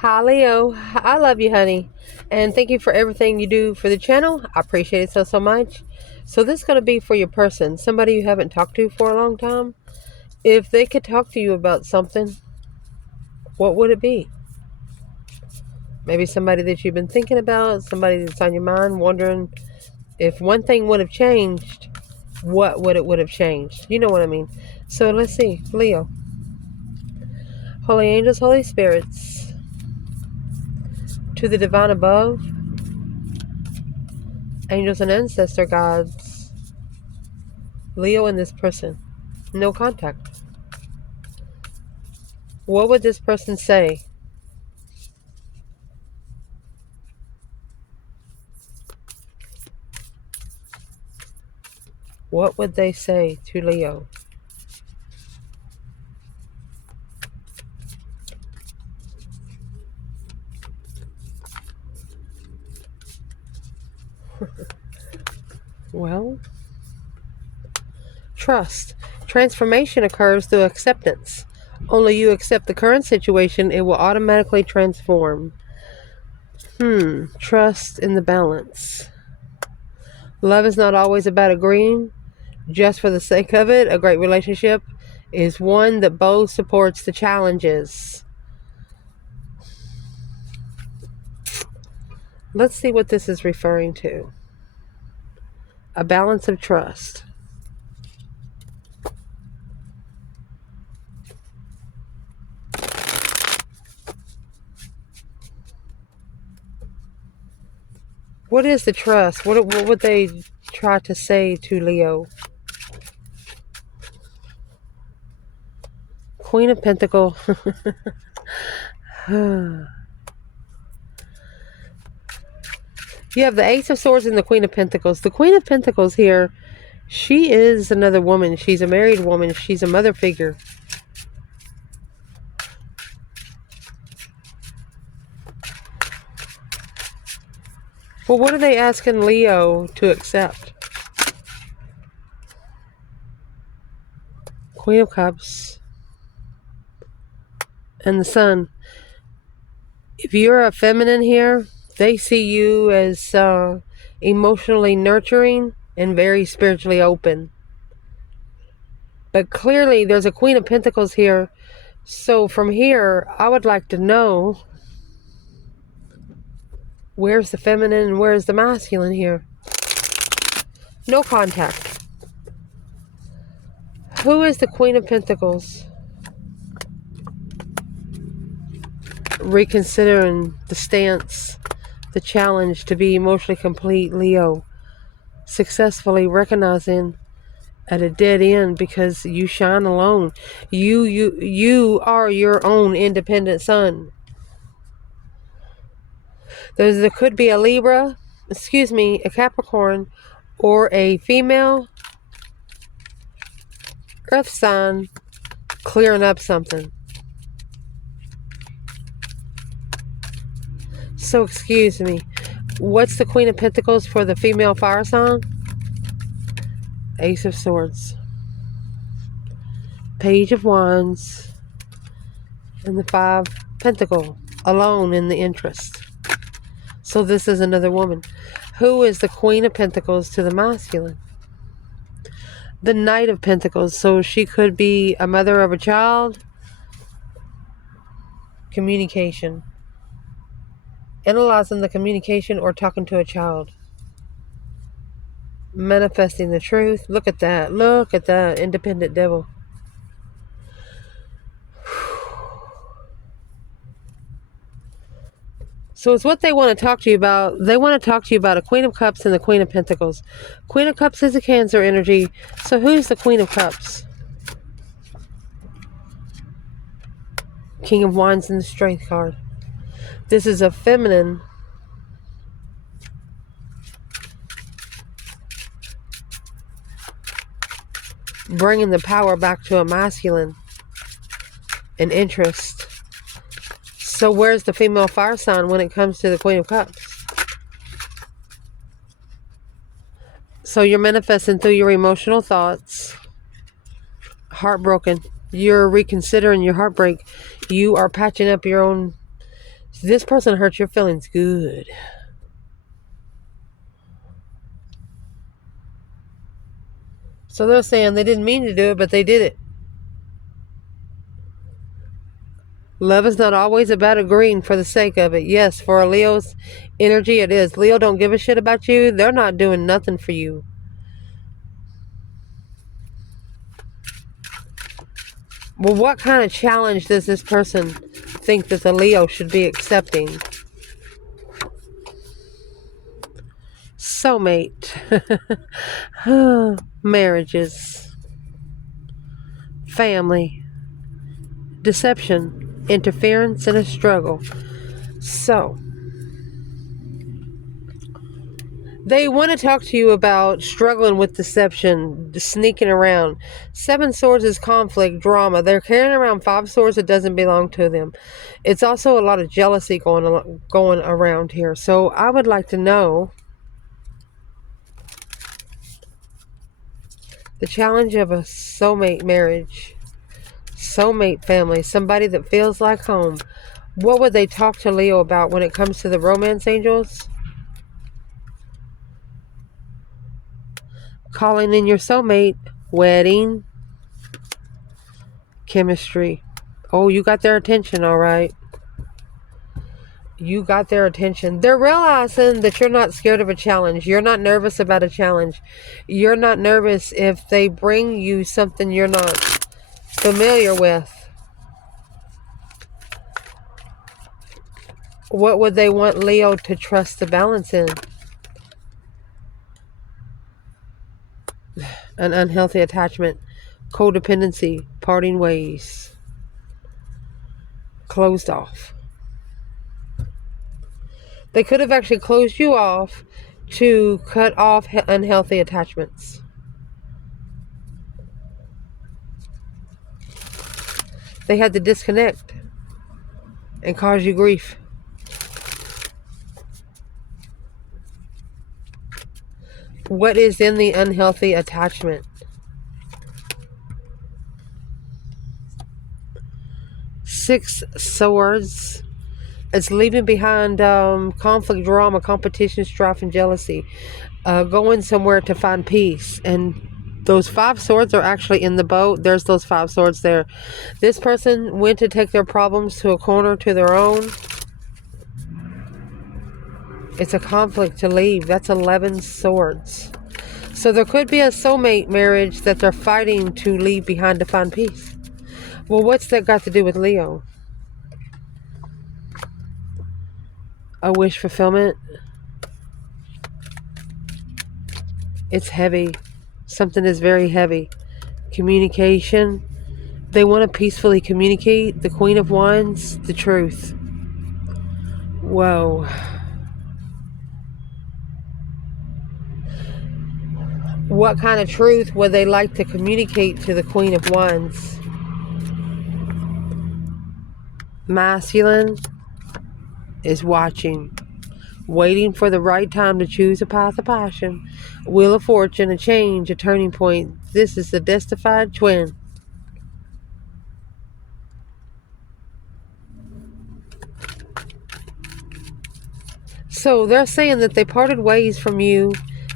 Hi, Leo. I love you, honey. And thank you for everything you do for the channel. I appreciate it so much. So this is going to be for your person, somebody you haven't talked to for a long time. If they could talk to you about something, what would it be? Maybe somebody that you've been thinking about, somebody that's on your mind, wondering if one thing would have changed, what would have changed? You know what I mean? So let's see. Leo. Holy angels, holy spirits, to the divine above, angels and ancestor gods, Leo and this person. No contact. What would this person say? What would they say to Leo? Well, trust. Transformation occurs through acceptance. Only you accept the current situation, it will automatically transform. Trust in the balance. Love is not always about agreeing just for the sake of it. A great relationship is one that both supports the challenges. Let's see what this is referring to. A balance of trust. What is the trust? What would they try to say to Leo? Queen of Pentacles. You have the Ace of Swords and the Queen of Pentacles. The Queen of Pentacles here, she is another woman. She's a married woman. She's a mother figure. Well, what are they asking Leo to accept? Queen of Cups and the Sun. If you're a feminine here, they see you as emotionally nurturing and very spiritually open. But clearly there's a Queen of Pentacles here. So from here, I would like to know, where's the feminine and where's the masculine here? No contact. Who is the Queen of Pentacles? Reconsidering the stance, the challenge to be emotionally complete, Leo. Successfully recognizing at a dead end because you shine alone. You are your own independent sun. There could be a Libra, a Capricorn, or a female earth sign clearing up something. So excuse me, what's the Queen of Pentacles for the female fire sign? Ace of Swords, Page of Wands, and the Five Pentacle, alone in the interest. So this is another woman. Who is the Queen of Pentacles to the masculine? The Knight of Pentacles. So she could be a mother of a child. Communication. Analyzing the communication or talking to a child. Manifesting the truth. Look at that. Look at that. Independent devil. So it's what they want to talk to you about. They want to talk to you about a Queen of Cups and the Queen of Pentacles. Queen of Cups is a Cancer energy. So who's the Queen of Cups? King of Wands and the Strength card. This is a feminine. Bringing the power back to a masculine. An interest. So where's the female fire sign when it comes to the Queen of Cups? So you're manifesting through your emotional thoughts. Heartbroken. You're reconsidering your heartbreak. You are patching up your own So this person hurt your feelings good. So they're saying they didn't mean to do it, but they did it. Love is not always about agreeing for the sake of it. Yes, for a Leo's energy it is. Leo don't give a shit about you. They're not doing nothing for you. Well, what kind of challenge does this person think that the Leo should be accepting? Soulmate. Marriages. Family. Deception. Interference and a struggle. So, they want to talk to you about struggling with deception, sneaking around. 7 swords is conflict, drama. They're carrying around 5 swords that doesn't belong to them. It's also a lot of jealousy going around here. So I would like to know the challenge of a soulmate marriage, soulmate family, somebody that feels like home. What would they talk to Leo about when it comes to the romance angels? Calling in your soulmate, wedding, chemistry. Oh, you got their attention, all right. You got their attention. They're realizing that you're not scared of a challenge. You're not nervous about a challenge. You're not nervous if they bring you something you're not familiar with. What would they want Leo to trust the balance in? An unhealthy attachment, codependency, parting ways, closed off. They could have actually closed you off to cut off unhealthy attachments. They had to disconnect and cause you grief. What is in the unhealthy attachment? 6 swords. It's leaving behind conflict, drama, competition, strife, and jealousy. Going somewhere to find peace. And those 5 swords are actually in the boat. There's those 5 swords there. This person went to take their problems to a corner to their own. It's a conflict to leave. That's 11 swords. So there could be a soulmate marriage that they're fighting to leave behind to find peace. Well, what's that got to do with Leo? A wish fulfillment. It's heavy. Something is very heavy. Communication. They want to peacefully communicate. The Queen of Wands, the truth. Whoa. What kind of truth would they like to communicate to the Queen of Wands? Masculine is watching, waiting for the right time to choose a path of passion. Wheel of Fortune, a change, a turning point. This is the Destified Twin. So they're saying that they parted ways from you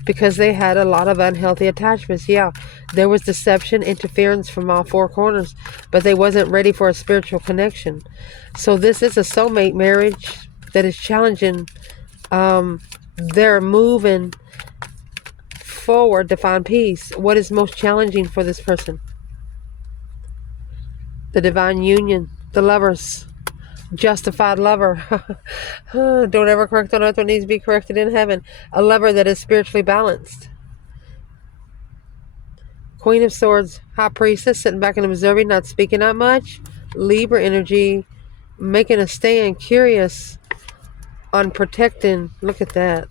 because they had a lot of unhealthy attachments. Yeah, there was deception, interference from all 4 corners, but they wasn't ready for a spiritual connection. So this is a soulmate marriage that is challenging. They're moving forward to find peace. What is most challenging for this person? The divine union, the lovers. Justified lover. Don't ever correct on earth what needs to be corrected in heaven. A lover that is spiritually balanced. Queen of Swords, High Priestess, sitting back and observing, not speaking out much. Libra energy, making a stand, curious on protecting. Look at that.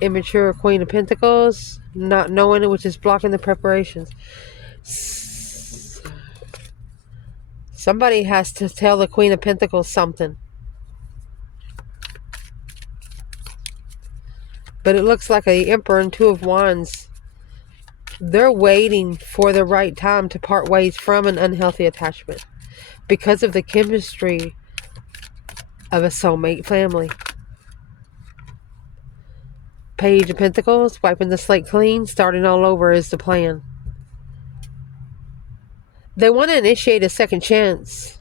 Immature Queen of Pentacles, not knowing it, which is blocking the preparations. Somebody has to tell the Queen of Pentacles something. But it looks like the Emperor and 2 of Wands. They're waiting for the right time to part ways from an unhealthy attachment. Because of the chemistry of a soulmate family. Page of Pentacles, wiping the slate clean, starting all over is the plan. They want to initiate a second chance,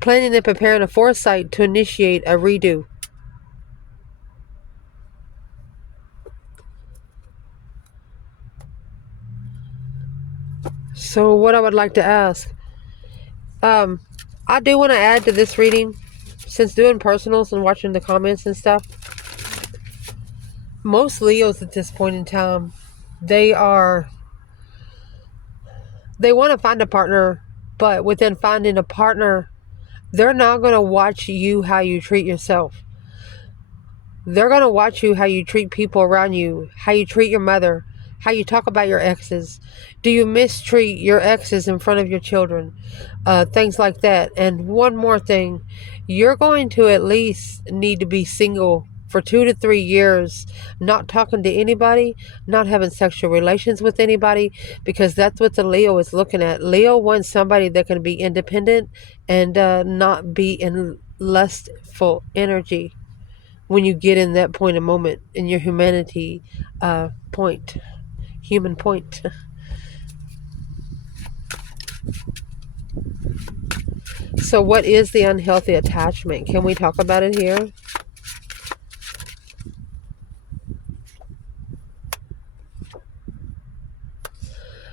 planning and preparing a foresight to initiate a redo. So what I would like to ask, I do want to add to this reading, since doing personals and watching the comments and stuff, most Leos at this point in time, they want to find a partner, but within finding a partner, they're not going to watch you how you treat yourself. They're going to watch you how you treat people around you, how you treat your mother, how you talk about your exes. Do you mistreat your exes in front of your children? Things like that. And one more thing, you're going to at least need to be single for 2 to 3 years, not talking to anybody, not having sexual relations with anybody, because that's what the Leo is looking at. Leo wants somebody that can be independent and not be in lustful energy when you get in that point of moment in your humanity point. Human point. So what is the unhealthy attachment? Can we talk about it here?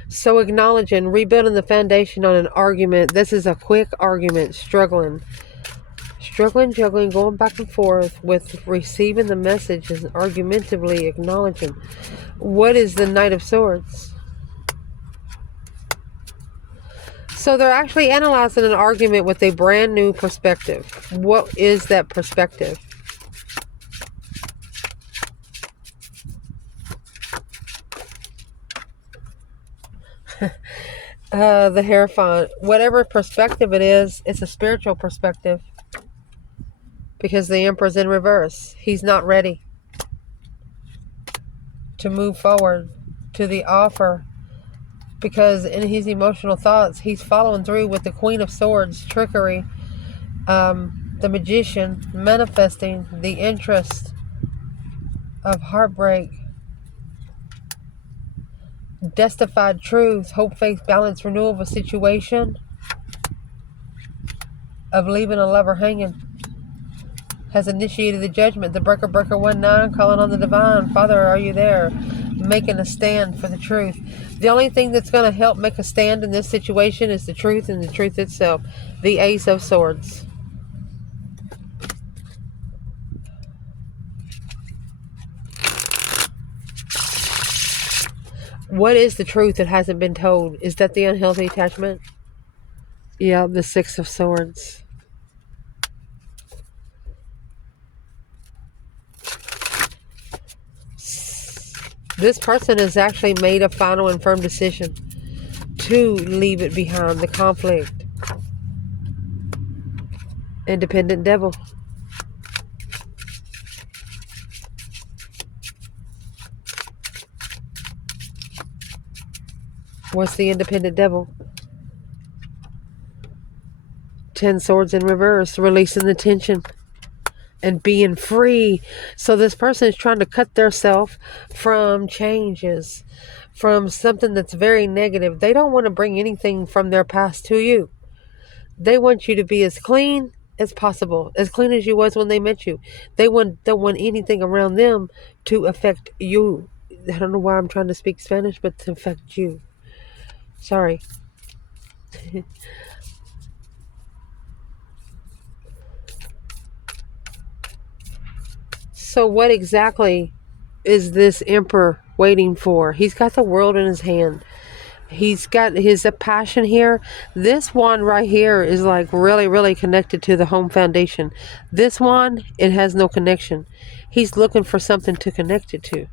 So acknowledging, rebuilding the foundation on an argument. This is a quick argument, struggling, juggling, going back and forth with receiving the message and argumentatively acknowledging. What is the Knight of Swords? So they're actually analyzing an argument with a brand new perspective. What is that perspective? The Hierophant. Whatever perspective it is, it's a spiritual perspective. Because the Emperor's in reverse. He's not ready to move forward to the offer. Because in his emotional thoughts, he's following through with the Queen of Swords, trickery, the Magician, manifesting the interest of heartbreak, justified truth, hope, faith, balance, renewal of a situation, of leaving a lover hanging, has initiated the judgment. The breaker 19, calling on the divine. Father, are you there? Making a stand for the truth. The only thing that's going to help make a stand in this situation is the truth and the truth itself. The Ace of Swords. What is the truth that hasn't been told? Is that the unhealthy attachment? Yeah, the Six of Swords. This person has actually made a final and firm decision to leave it behind, the conflict. Independent Devil. What's the Independent Devil? 10 Swords in reverse, releasing the tension and being free. So this person is trying to cut themselves from changes, from something that's very negative. They don't want to bring anything from their past to you. They want you to be as clean as possible, as clean as you was when they met you. They don't want anything around them to affect you. I don't know why I'm trying to speak Spanish, but to affect you. Sorry. So what exactly is this Emperor waiting for? He's got the world in his hand. He's got his passion here. This one right here is like really, really connected to the home foundation. This one, it has no connection. He's looking for something to connect it to.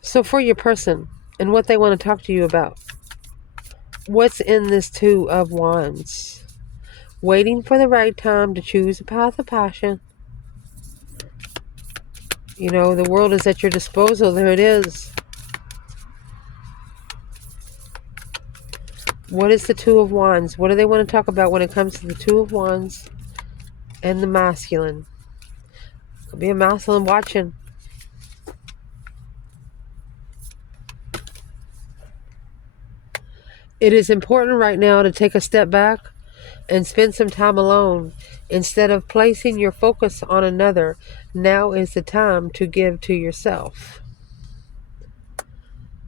So for your person and what they want to talk to you about, what's in this Two of Wands? Waiting for the right time to choose a path of passion. You know, the world is at your disposal. There it is. What is the Two of Wands? What do they want to talk about when it comes to the Two of Wands and the masculine? Could be a masculine watching. It is important right now to take a step back and spend some time alone. Instead of placing your focus on another, now is the time to give to yourself.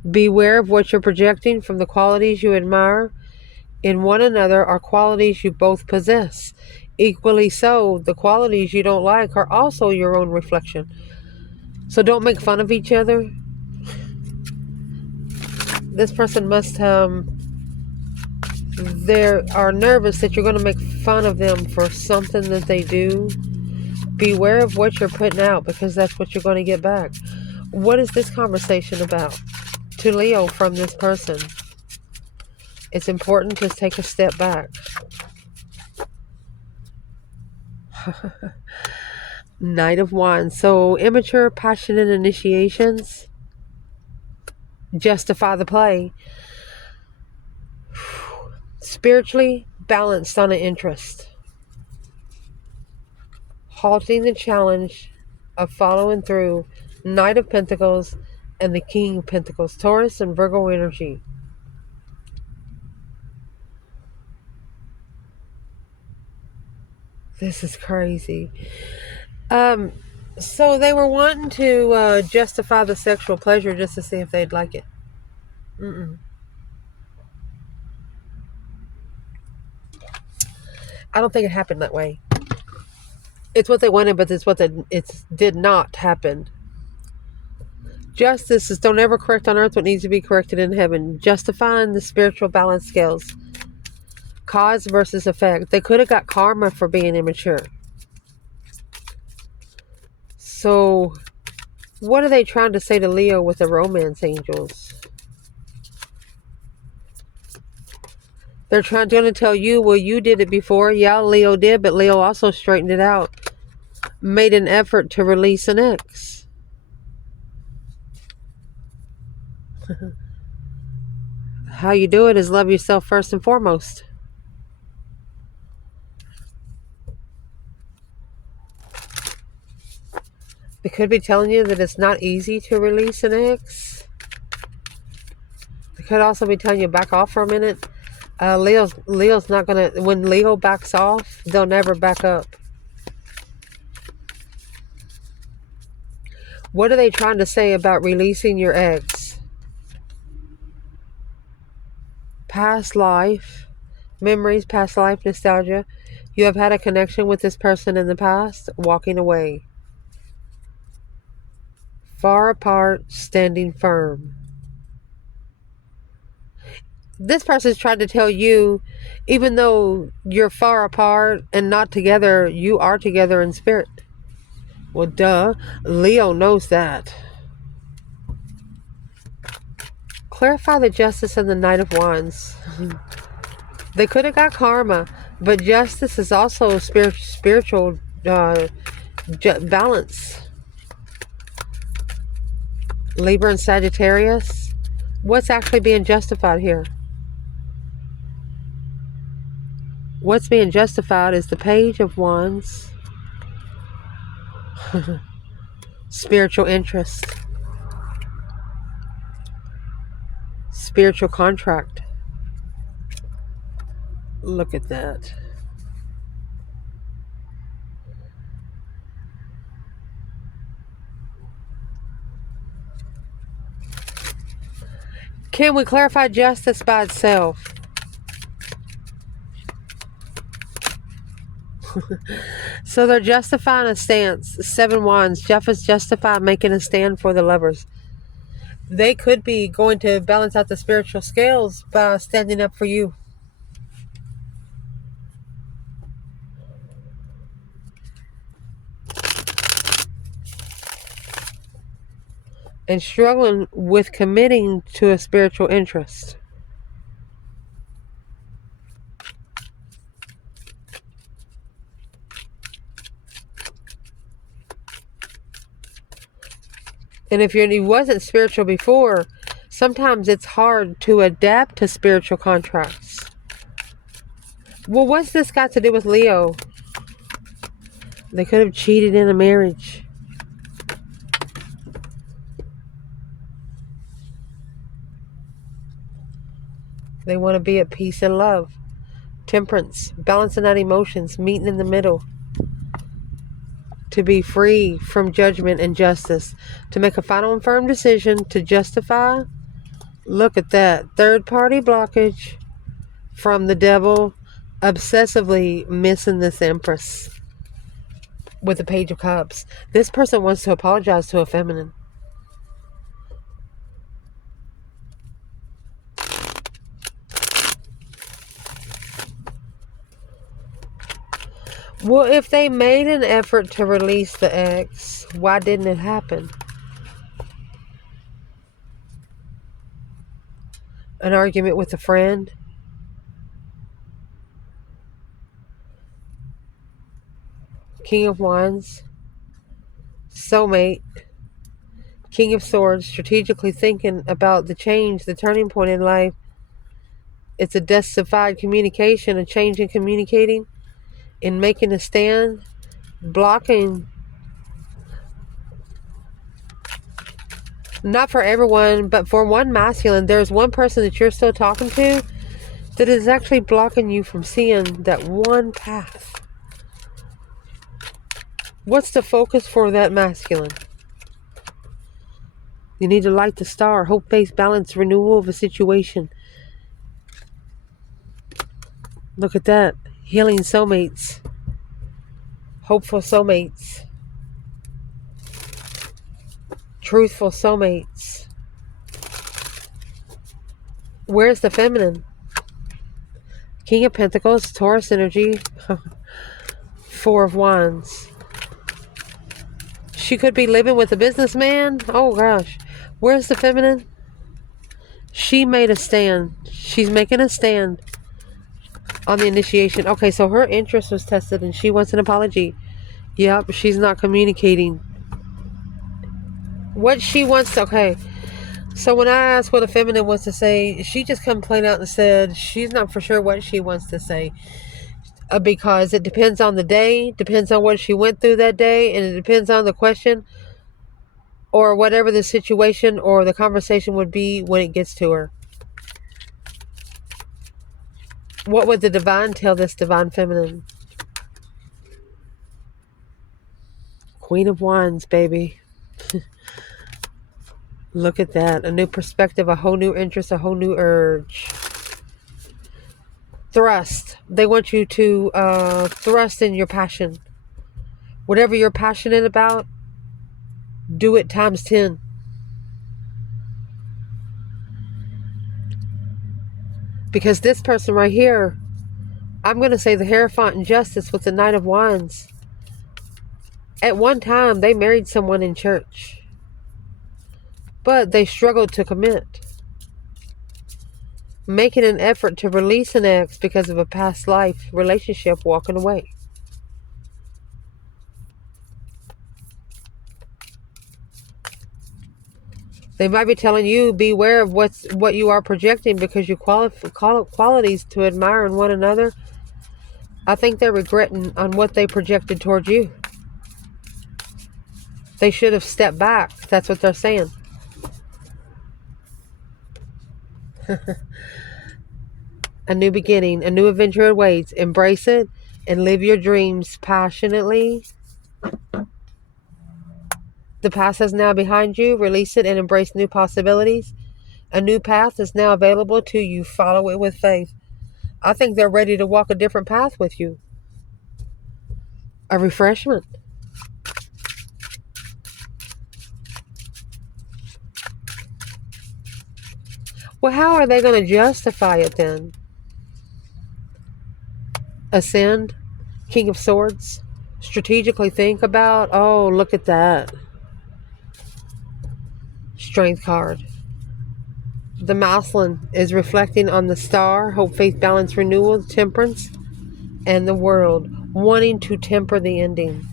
Beware of what you're projecting from the qualities you admire in one another are qualities you both possess. Equally so, the qualities you don't like are also your own reflection. So don't make fun of each other. This person must they are nervous that you're going to make fun of them for something that they do. Beware of what you're putting out, because that's what you're going to get back. What is this conversation about? To Leo from this person. It's important to take a step back. Knight of Wands. So immature, passionate initiations justify the play. Spiritually balanced on an interest. Halting the challenge of following through. Knight of Pentacles and the King of Pentacles. Taurus and Virgo energy. This is crazy. So they were wanting to justify the sexual pleasure just to see if they'd like it. I don't think it happened that way. It's what they wanted, but it's what it did not happen. Justice is don't ever correct on earth what needs to be corrected in heaven. Justifying the spiritual balance scales. Cause versus effect. They could have got karma for being immature. So, what are they trying to say to Leo with the romance angels? They're going to tell you, well, you did it before. Yeah, Leo did, but Leo also straightened it out. Made an effort to release an ex. How you do it is love yourself first and foremost. They could be telling you that it's not easy to release an ex. They could also be telling you back off for a minute. Leo's not going to... When Leo backs off, they'll never back up. What are they trying to say about releasing your ex? Past life, memories, past life, nostalgia. You have had a connection with this person in the past, walking away. Far apart, standing firm. This person's trying to tell you, even though you're far apart and not together, you are together in spirit. Well, duh. Leo knows that. Clarify the Justice and the Knight of Wands. They could have got karma, but justice is also spiritual balance. Libra and Sagittarius. What's actually being justified here? What's being justified is the Page of Wands. Spiritual interest. Spiritual contract. Look at that. Can we clarify justice by itself? So they're justifying a stance. 7 Wands. Jeff is justified making a stand for the lovers. They could be going to balance out the spiritual scales by standing up for you. And struggling with committing to a spiritual interest. And if you wasn't spiritual before, sometimes it's hard to adapt to spiritual contracts. Well, what's this got to do with Leo? They could have cheated in a marriage. They want to be at peace and love. Temperance, balancing out emotions, meeting in the middle. To be free from judgment and justice. To make a final and firm decision to justify. Look at that. Third party blockage from the devil. Obsessively missing this Empress. With the Page of Cups. This person wants to apologize to a feminine. Well, if they made an effort to release the ex, why didn't it happen? An argument with a friend? King of Wands? Soulmate? King of Swords? Strategically thinking about the change, the turning point in life. It's a justified communication, a change in communicating, in making a stand, blocking. Not for everyone, but for one masculine, there's one person that you're still talking to that is actually blocking you from seeing that one path. What's the focus for that masculine? You need to light the star, hope, faith, balance, renewal of a situation. Look at that. Healing soulmates. Hopeful soulmates. Truthful soulmates. Where's the feminine? King of Pentacles, Taurus energy. Four of Wands. She could be living with a businessman. Oh gosh. Where's the feminine? She made a stand. She's making a stand on the initiation. Okay, so her interest was tested and she wants an apology. Yep, she's not communicating. What she wants to, okay. So when I asked what a feminine wants to say, she just come plain out and said she's not for sure what she wants to say. Because it depends on the day, depends on what she went through that day, and it depends on the question or whatever the situation or the conversation would be when it gets to her. What would the divine tell this divine feminine? Queen of Wands, baby. Look at that. A new perspective, a whole new interest, a whole new urge. Thrust. They want you to thrust in your passion. Whatever you're passionate about, do it times 10. Because this person right here, I'm going to say the Hierophant in Justice with the Knight of Wands. At one time, they married someone in church. But they struggled to commit. Making an effort to release an ex because of a past life relationship, walking away. They might be telling you, beware of what you are projecting because you qualities to admire in one another. I think they're regretting on what they projected towards you. They should have stepped back. That's what they're saying. A new beginning, a new adventure awaits. Embrace it and live your dreams passionately. The past is now behind you. Release it and embrace new possibilities. A new path is now available to you. Follow it with faith. I think they're ready to walk a different path with you. A refreshment. Well, how are they going to justify it then? Ascend. King of Swords. Strategically think about. Oh, look at that. Strength card. The masculine is reflecting on the star, hope, faith, balance, renewal, temperance, and the world, wanting to temper the ending.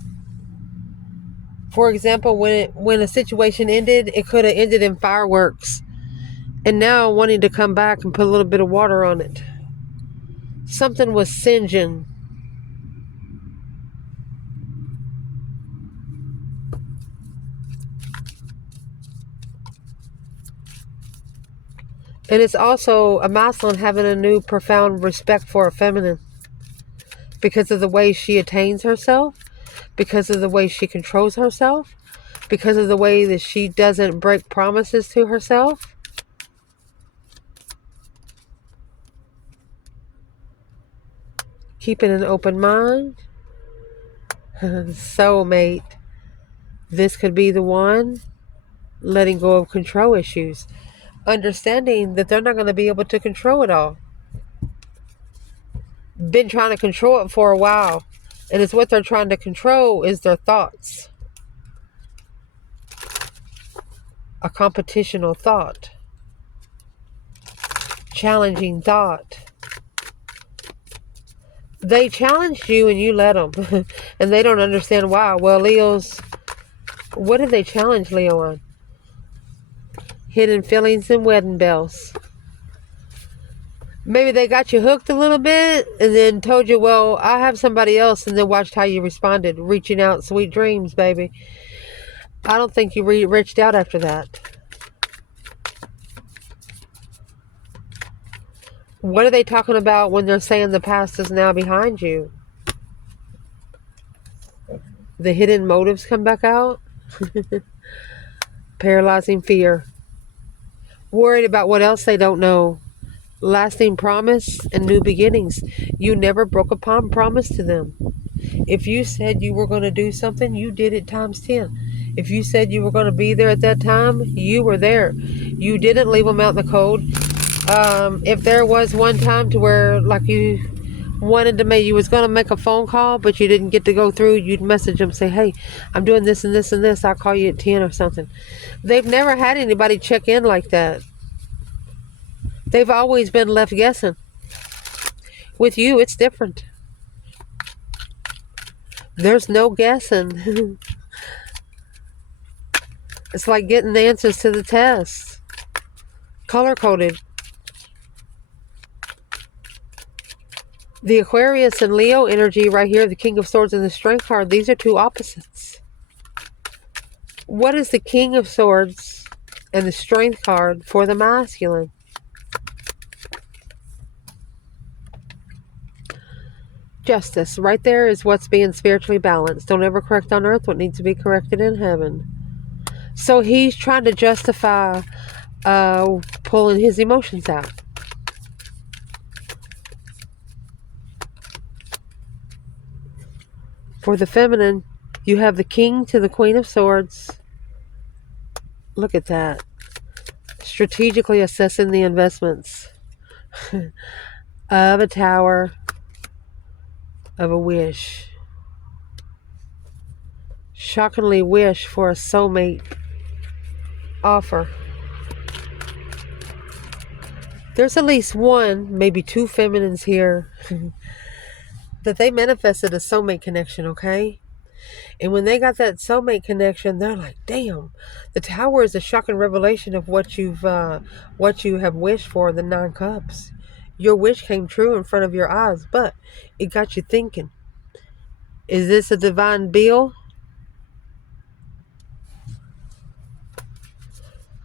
For example, when a situation ended, it could have ended in fireworks. And now wanting to come back and put a little bit of water on it. Something was singeing. And it's also a masculine having a new profound respect for a feminine because of the way she attains herself, because of the way she controls herself, because of the way that she doesn't break promises to herself. Keeping an open mind. Soulmate. This could be the one. Letting go of control issues. Understanding that they're not going to be able to control it all. Been trying to control it for a while. And it's what they're trying to control is their thoughts. A competitional thought. Challenging thought. They challenged you and you let them. And they don't understand why. Well, Leos, what did they challenge Leo on? Hidden feelings and wedding bells. Maybe they got you hooked a little bit and then told you, well, I have somebody else, and then watched how you responded. Reaching out, sweet dreams, baby. I don't think you reached out after that. What are they talking about when they're saying the past is now behind you? The hidden motives come back out. Paralyzing fear. Worried about what else they don't know. Lasting promise and new beginnings. You never broke a promise to them. If you said you were going to do something, you did it times 10. If you said you were going to be there at that time, you were there. You didn't leave them out in the cold. If there was one time to where, like, you wanted to make, you was going to make a phone call, but you didn't get to go through, you'd message them, say, hey, I'm doing this and this and this. I'll call you at 10 or something. They've never had anybody check in like that. They've always been left guessing. With you, it's different. There's no guessing. It's like getting the answers to the test. Color-coded. The Aquarius and Leo energy right here, the King of Swords and the Strength card, these are two opposites. What is the King of Swords and the Strength card for the masculine? Justice. Right there is what's being spiritually balanced. Don't ever correct on earth what needs to be corrected in heaven. So he's trying to justify pulling his emotions out. For the feminine, you have the King to the Queen of Swords. Look at that. Strategically assessing the investments of a Tower, of a wish. Shockingly wish for a soulmate offer. There's at least one, maybe two feminines here that they manifested a soulmate connection, okay? And when they got that soulmate connection, they're like, damn, the Tower is a shocking revelation of what you have wished for, the 9 cups. Your wish came true in front of your eyes, but it got you thinking. Is this a divine bill?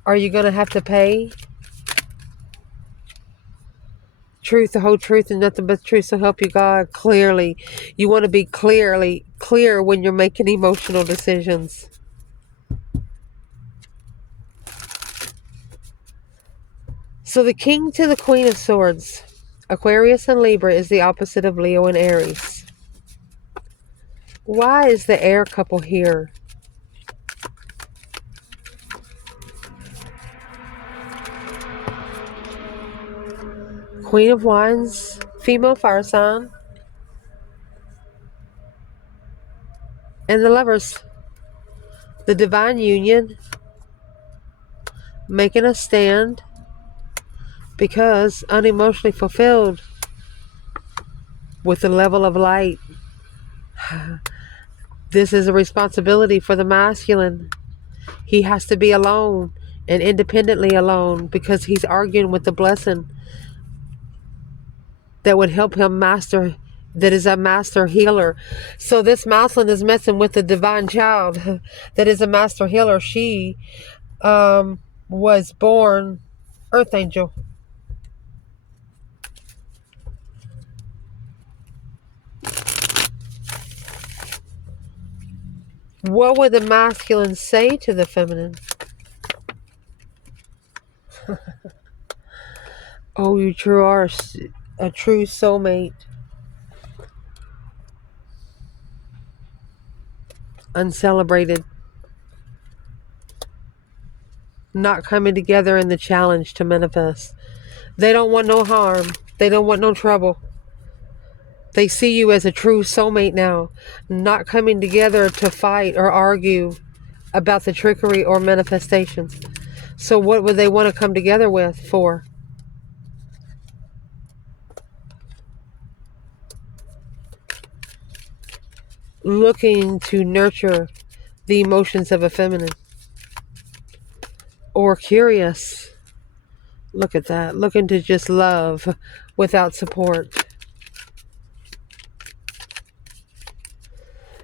Are you going to have to pay? Truth, the whole truth, and nothing but the truth, so help you God. Clearly. You want to be clear when you're making emotional decisions. So the King to the Queen of Swords. Aquarius and Libra is the opposite of Leo and Aries. Why is the air couple here? Queen of Wands, female fire sign. And the Lovers. The divine union. Making a stand. Because unemotionally fulfilled with the level of light. This is a responsibility for the masculine. He has to be alone and independently alone because he's arguing with the blessing. that would help him master, that is a master healer. So this masculine is messing with the divine child that is a master healer. She was born Earth Angel. What would the masculine say to the feminine? Oh, you true are a true soulmate. Uncelebrated. Not coming together in the challenge to manifest. They don't want no harm. They don't want no trouble. They see you as a true soulmate now. Not coming together to fight or argue about the trickery or manifestations. So what would they want to come together with for? Looking to nurture the emotions of a feminine. Or curious. Look at that. Looking to just love without support.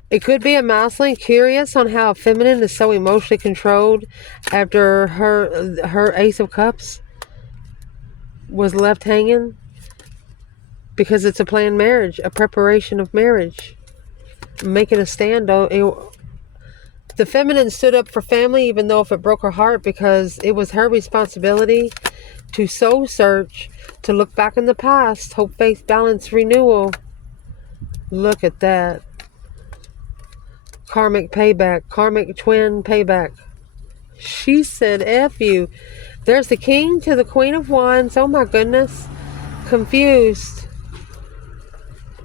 It could be a masculine curious on how a feminine is so emotionally controlled after her Ace of Cups was left hanging. Because it's a planned marriage, a preparation of marriage. Making a stand. The feminine stood up for family, even though if it broke her heart, because it was her responsibility to soul search, to look back in the past, hope, faith, balance, renewal. Look at that. Karmic payback, karmic twin payback. She said, F you. There's the king to the queen of wands. Oh my goodness. Confused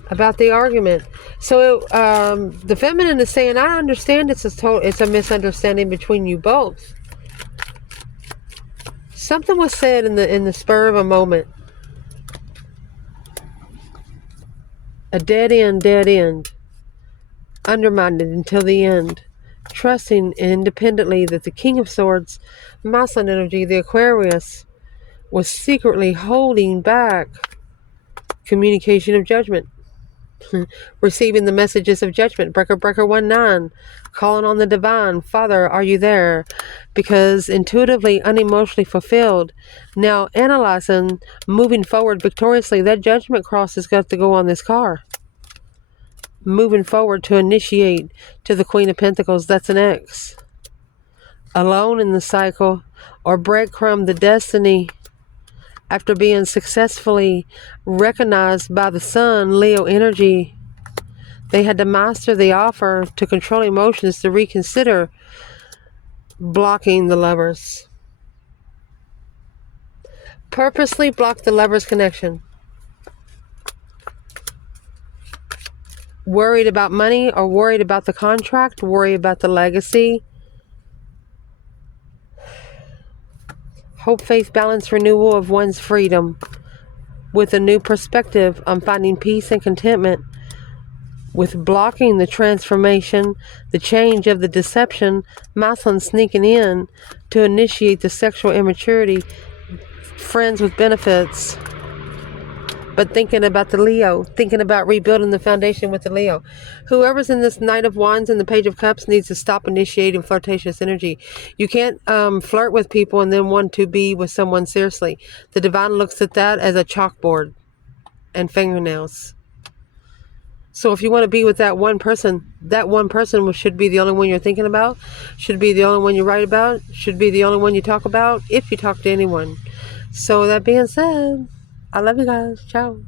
about the argument. So the feminine is saying, I understand it's a misunderstanding between you both. Something was said in the spur of a moment. A dead end. Undermined until the end. Trusting independently that the King of Swords, masculine energy, the Aquarius, was secretly holding back communication of judgment. Receiving the messages of judgment. Breaker 19. Calling on the divine. Father, are you there? Because intuitively, unemotionally fulfilled. Now analyzing, moving forward victoriously. That judgment cross has got to go on this car. Moving forward to initiate to the Queen of Pentacles. That's an X. Alone in the cycle. Or breadcrumb the destiny. After being successfully recognized by the sun, Leo energy, they had to master the offer to control emotions to reconsider blocking the lovers. Purposely block the lovers' connection. Worried about money or worried about the contract, worried about the legacy. Hope, faith, balance, renewal of one's freedom. With a new perspective on finding peace and contentment. With blocking the transformation, the change of the deception, masculine sneaking in to initiate the sexual immaturity. Friends with benefits. But thinking about the Leo, thinking about rebuilding the foundation with the Leo. Whoever's in this Knight of Wands and the Page of Cups needs to stop initiating flirtatious energy. You can't flirt with people and then want to be with someone seriously. The divine looks at that as a chalkboard and fingernails. So if you want to be with that one person should be the only one you're thinking about, should be the only one you write about, should be the only one you talk about, if you talk to anyone. So that being said, I love you guys. Ciao.